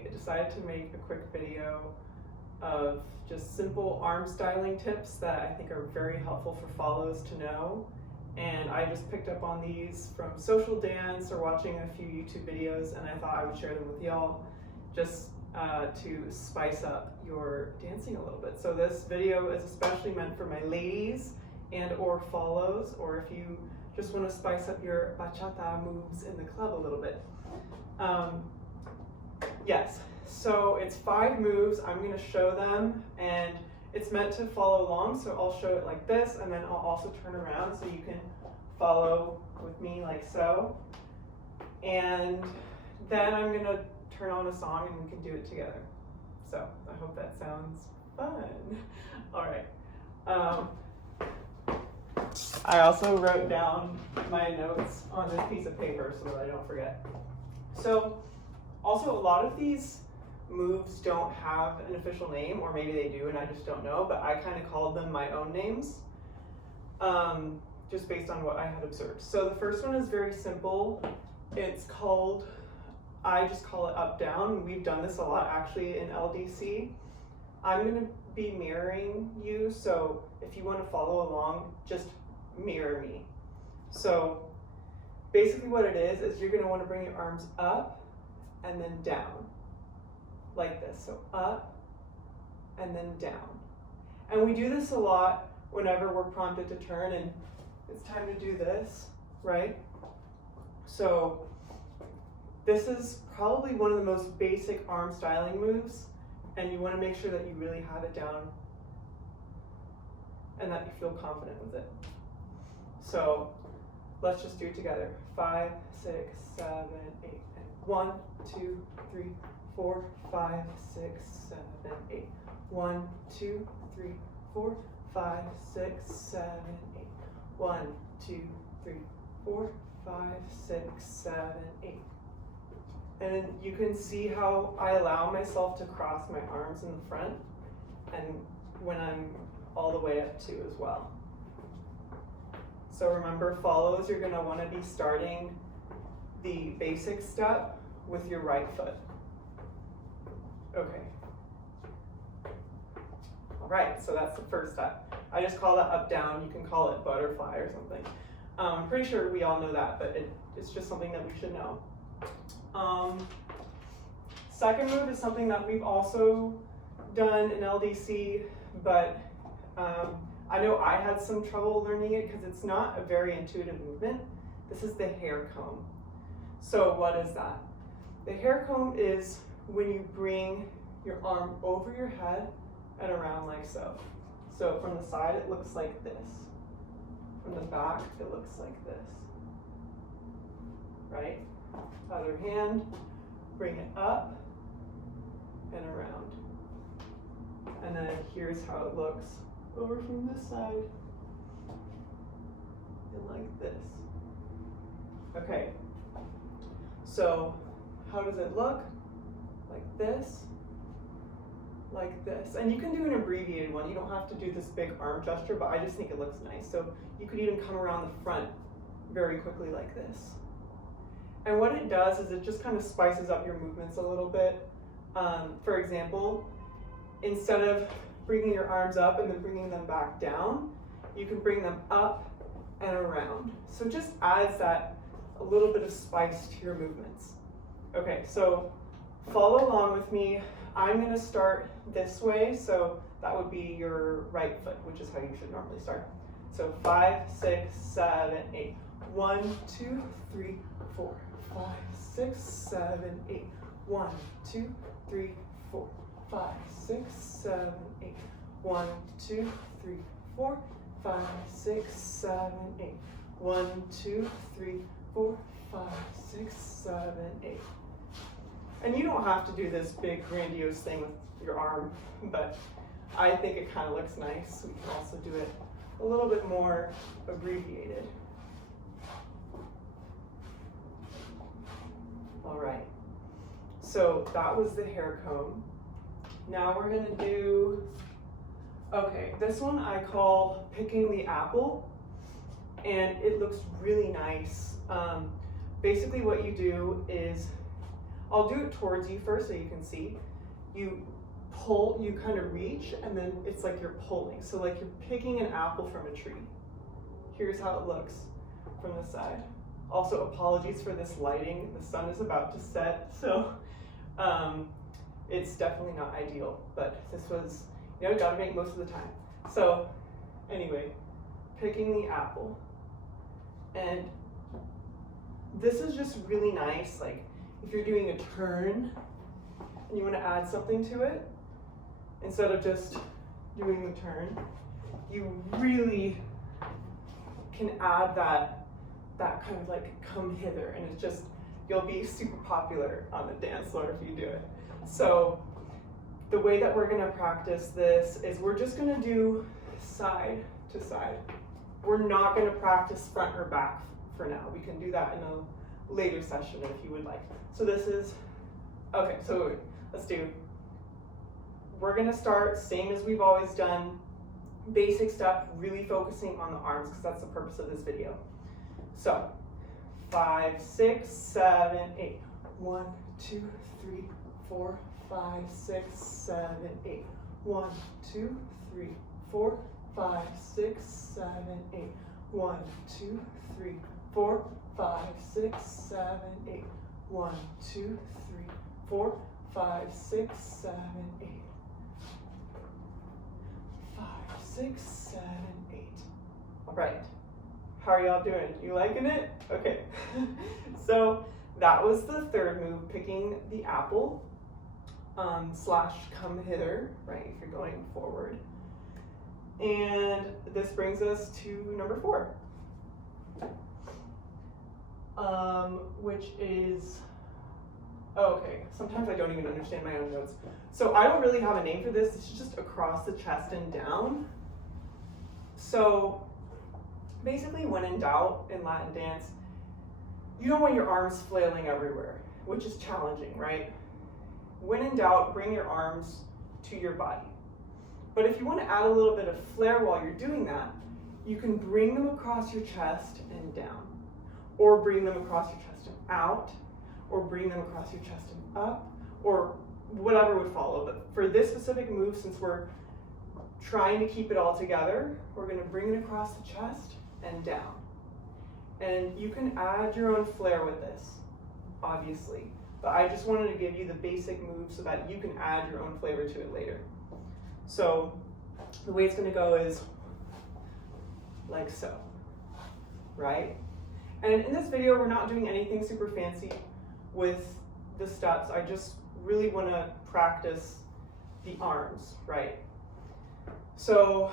I decided to make a quick video of just simple arm styling tips that I think are very helpful for follows to know. And I just picked up on these from social dance or watching a few YouTube videos, and I thought I would share them with y'all just to spice up your dancing a little bit. So this video is especially meant for my ladies and or follows, or if you just want to spice up your bachata moves in the club a little bit. Yes, so it's 5 moves. I'm going to show them, and it's meant to follow along, so I'll show it like this, and then I'll also turn around so you can follow with me like so. And then I'm going to turn on a song and we can do it together. So I hope that sounds fun. All right. I also wrote down my notes on this piece of paper so that I don't forget. So also a lot of these moves don't have an official name, or maybe they do and I just don't know, but I kind of called them my own names just based on what I had observed. So the first one is very simple. It's called, I just call it up down. We've done this a lot actually in LDC. I'm going to be mirroring you, so if you want to follow along, just mirror me. So basically what it is you're going to want to bring your arms up and then down like this. So up and then down. And we do this a lot whenever we're prompted to turn and it's time to do this, right? So this is probably one of the most basic arm styling moves, and you want to make sure that you really have it down and that you feel confident with it. So let's just do it together. 5, 6, 7, 8, and 1, 2, 3, 4, 5, 6, 7, 8. 1, 2, 3, 4, 5, 6, 7, 8. 1, 2, 3, 4, 5, 6, 7, 8. And you can see how I allow myself to cross my arms in the front, and when I'm all the way up too as well. So remember, follows, you're going to want to be starting the basic step with your right foot. Okay. All right, so that's the first step. I just call that up down. You can call it butterfly or something. I'm pretty sure we all know that, but it's just something that we should know. Second move is something that we've also done in LDC, but I know I had some trouble learning it because it's not a very intuitive movement. This is the Haircomb. So what is that? The Haircomb is when you bring your arm over your head and around like so. So from the side it looks like this. From the back it looks like this. Right? Other hand, bring it up and around. And then here's how it looks over from this side and like this. Okay, so how does it look? Like this, like this. And you can do an abbreviated one. You don't have to do this big arm gesture, but I just think it looks nice. So you could even come around the front very quickly like this. And what it does is it just kind of spices up your movements a little bit. For example, instead of bringing your arms up and then bringing them back down, you can bring them up and around. So it just adds that a little bit of spice to your movements. Okay, so follow along with me. I'm going to start this way, so that would be your right foot, which is how you should normally start. So 5, 6, 7, 8. 1, 2, 3, 4, 5, 6, 7, 8. 1, 2, 3, 4, 5, 6, 7, 8. 1, 2, 3, 4, 5, 6, 7, 8. 1, 2, 3, 4, 5, 6, 7, 8. And you don't have to do this big grandiose thing with your arm, but I think it kind of looks nice. We can also do it a little bit more abbreviated. All right, so that was the Haircomb. Now we're gonna do, okay, this one I call picking the apple, and it looks really nice. Basically what you do is, I'll do it towards you first so you can see. You pull, you kind of reach, and then it's like you're pulling. So like you're picking an apple from a tree. Here's how it looks from the side. Also, apologies for this lighting. The sun is about to set, so it's definitely not ideal, but this was, you know, gotta make most of the time. So anyway, picking the apple. And this is just really nice, like if you're doing a turn and you want to add something to it, instead of just doing the turn, you really can add that kind of like come hither, and it's just, you'll be super popular on the dance floor if you do it. So the way that we're gonna practice this is we're just gonna do side to side. We're not gonna practice front or back for now. We can do that in a later session if you would like. So this is, okay, so let's do, we're gonna start same as we've always done, basic stuff, really focusing on the arms because that's the purpose of this video. So 5, 6, 7, 8. 1, 2, 3, 4, 5, 6, 7, 8. 1, 2, 3, 4, 5, 6, 7, 8. 1, 2, 3, 4, 5, 6, 7, 8. 1, 2, 3, 4, 5, 6, 7, 8. 5, 6, 7, 8. All right. How are y'all doing? You liking it? Okay. So that was the third move, picking the apple slash come hither, right, if you're going forward. And this brings us to number 4, which is, okay, sometimes I don't even understand my own notes. So I don't really have a name for this. It's just across the chest and down. So basically, when in doubt in Latin dance, you don't want your arms flailing everywhere, which is challenging, right? When in doubt, bring your arms to your body. But if you want to add a little bit of flair while you're doing that, you can bring them across your chest and down, or bring them across your chest and out, or bring them across your chest and up, or whatever would follow. But for this specific move, since we're trying to keep it all together, we're going to bring it across the chest and down. And you can add your own flair with this, obviously. But I just wanted to give you the basic move so that you can add your own flavor to it later. So the way it's going to go is like so, right? And in this video, we're not doing anything super fancy with the steps. I just really want to practice the arms, right? So,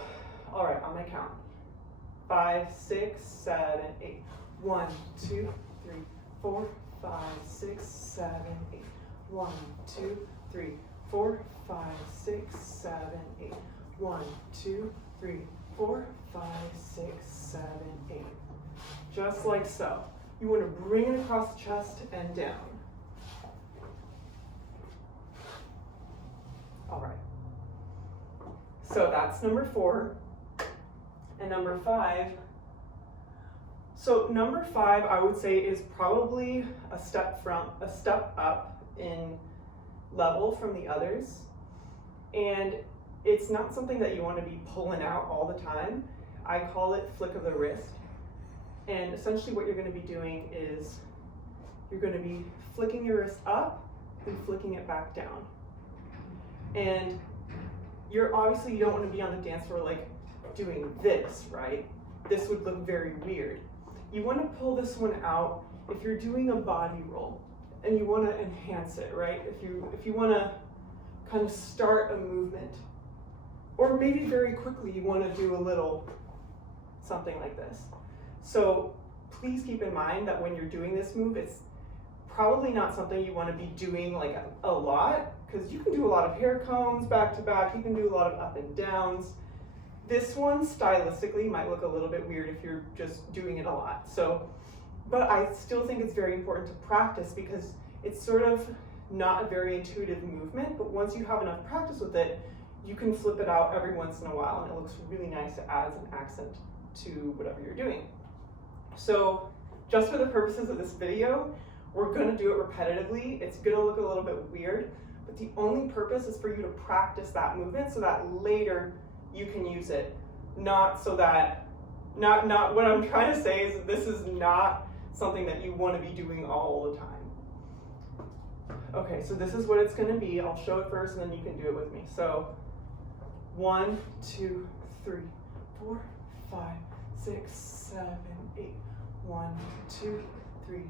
all right, on my count. 5, 6, 7, 8. 1, 2, 3, 4, 5, 6, 7, 8. 1, 2, 3, 4, 5, 6, 7, 8. 1, 2, 3, 4, 5, 6, 7, 8. Just like so. You want to bring it across the chest and down. All right. So that's number 4. And number 5. So number 5, I would say, is probably a step up in level from the others. And it's not something that you want to be pulling out all the time. I call it flick of the wrist. And essentially what you're going to be doing is you're going to be flicking your wrist up and flicking it back down. And you're obviously, you don't want to be on the dance floor like doing this, right? This would look very weird. You want to pull this one out if you're doing a body roll and you want to enhance it, right? If you want to kind of start a movement, or maybe very quickly you want to do a little something like this. So please keep in mind that when you're doing this move, it's probably not something you want to be doing like a lot, because you can do a lot of hair combs back to back, you can do a lot of up and downs. This one stylistically might look a little bit weird if you're just doing it a lot. So, but I still think it's very important to practice because it's sort of not a very intuitive movement, but once you have enough practice with it, you can flip it out every once in a while and it looks really nice. It adds an accent to whatever you're doing. So just for the purposes of this video, We're gonna do it repetitively. It's gonna look a little bit weird, but the only purpose is for you to practice that movement so that later you can use it. Not so that, not what I'm trying to say is that this is not something that you want to be doing all the time. Okay, so this is what it's going to be. I'll show it first and then you can do it with me. So 1, 2, 3, 4, 5, 6, 7, 8. 1, 2, 3,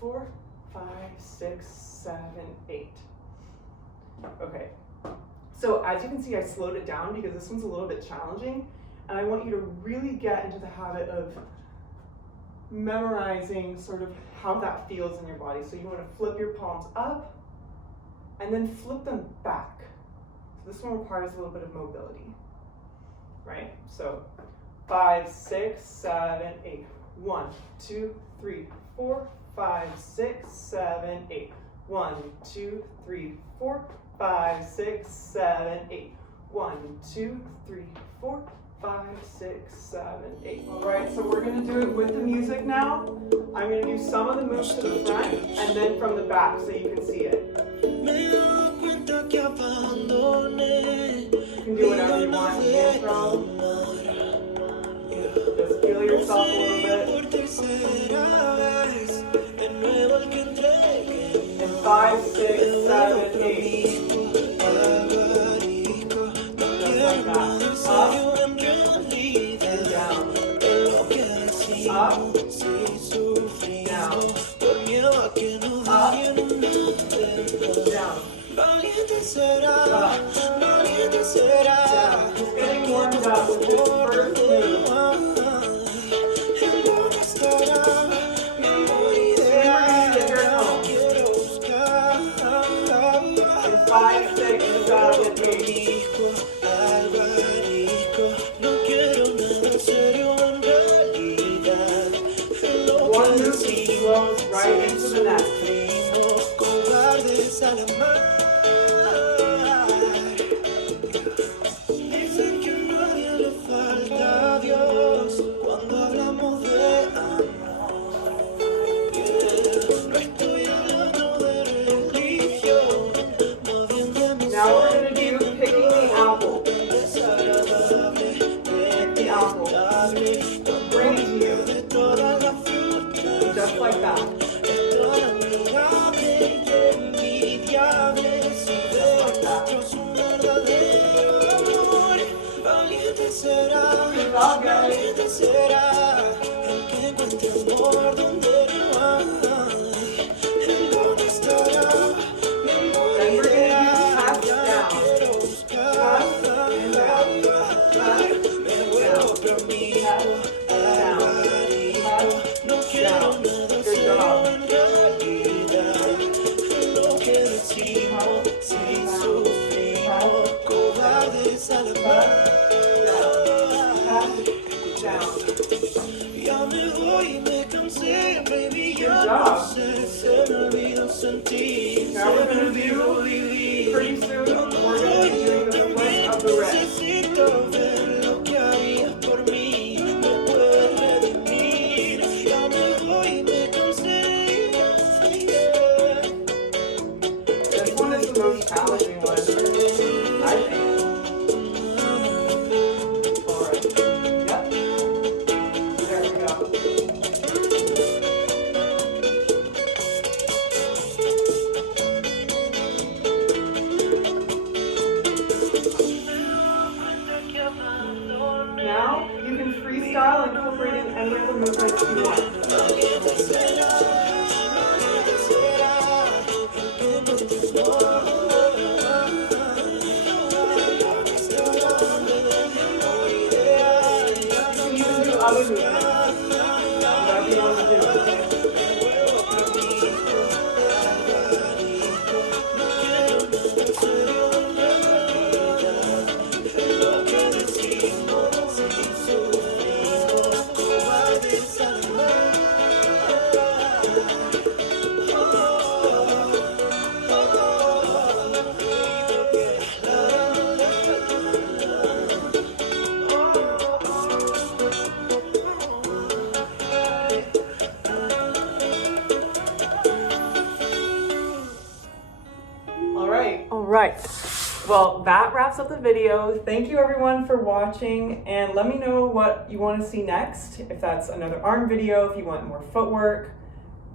4, 5, 6, 7, 8. Okay, so as you can see, I slowed it down because this one's a little bit challenging, and I want you to really get into the habit of memorizing sort of how that feels in your body. So you want to flip your palms up and then flip them back. So this one requires a little bit of mobility, right? So 5, 6, 7, 8. 1, 2, 3, 4, 5, 6, 7, 8. 1, 2, 3, 4, 5, 6, 7, 8. 1, 2, 3, 4, 5, 6, 7, 8. All right, so we're going to do it with the music now. I'm going to do some of the moves to the front and then from the back so you can see it. You can do whatever you want. Intro. Just feel yourself a little bit. And 5, 6, 7, 8. Just like that. Up and down. Up, down. Just getting warmed up with this first move. And 5, 6, 7, 8. One move flows right into the next. Cobardes al amar. Dicen que a nadie le falta a Dios cuando hablamos de amor. No estoy hablando de religión, más bien de mis Now we're going to do picking the apple. Pick the apple. Bring it to you. Just like that. Valiente será el que encuentre amor donde no hay. ¿En dónde estará mi amor ideal? Ya quiero buscar me vuelvo promiscuo, alarico. No quiero nada serio en realidad. Lo que decimos sin sufrimos, cobardes al amar. Ya me voy y me cansé, baby, ya no sé, se me olvidó sentir, Now we're se me going to olvidó do, vivir. pretty soon, we're going to be doing the flip of the wrist. Necesito ver lo que harías por mí, me puedes redimir. Ya me voy y me cansé. This one is the most challenging one, I think. Alright. Yep. There we go. Now you can freestyle and incorporate in any of the movements you want. You can even do other movements. Whatever you want to do. right. Well, that wraps up the video. Thank you everyone for watching, and let me know what you want to see next. If that's another arm video, if you want more footwork,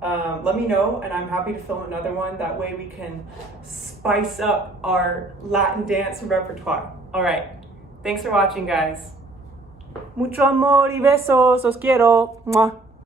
let me know, and I'm happy to film another one. That way we can spice up our Latin dance repertoire. All right. Thanks for watching, guys. Mucho amor y besos. Os quiero. Mwah.